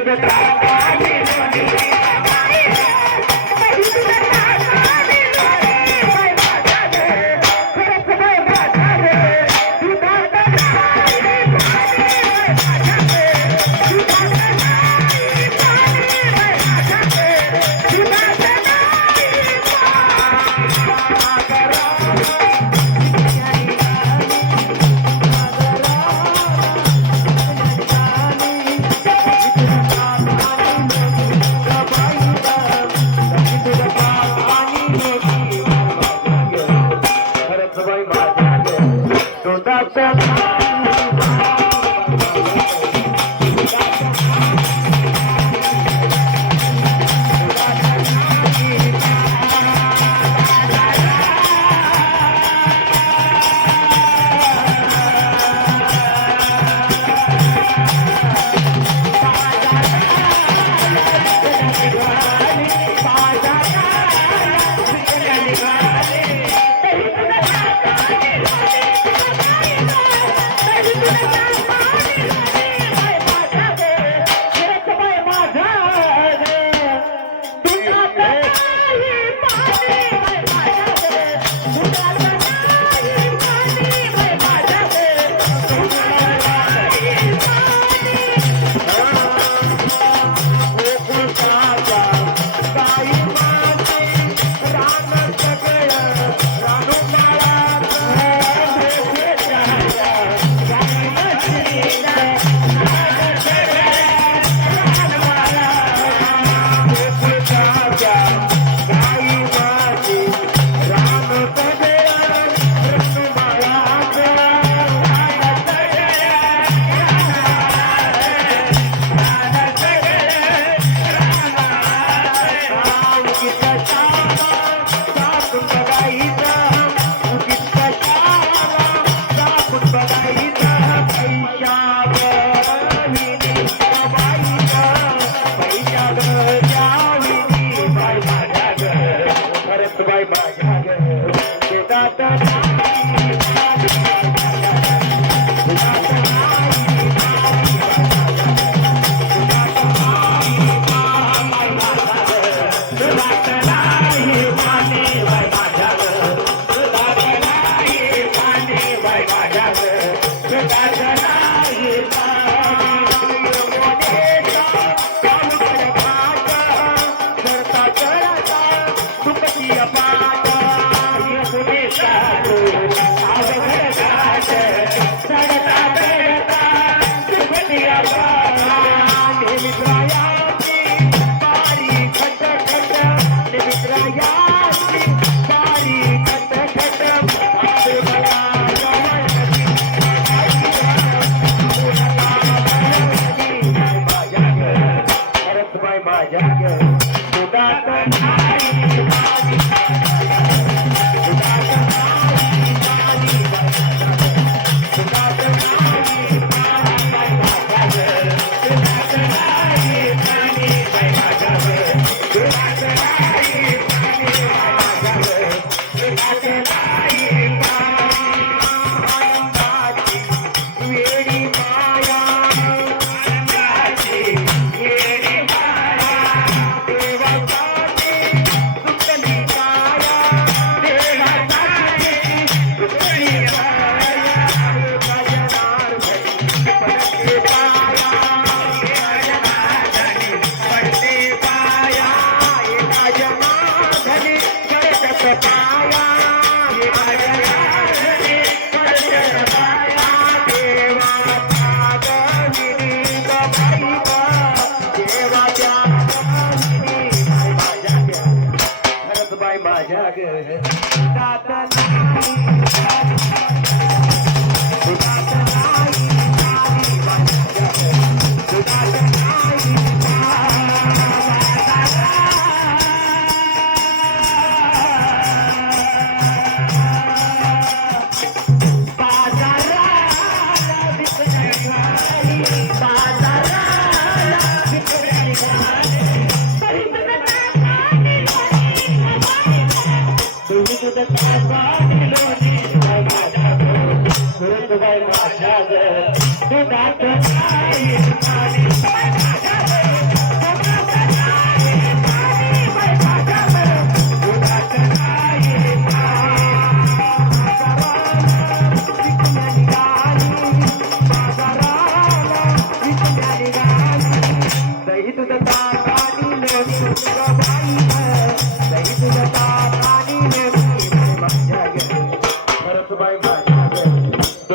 dentro do trabalho. Yeah.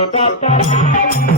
Bye.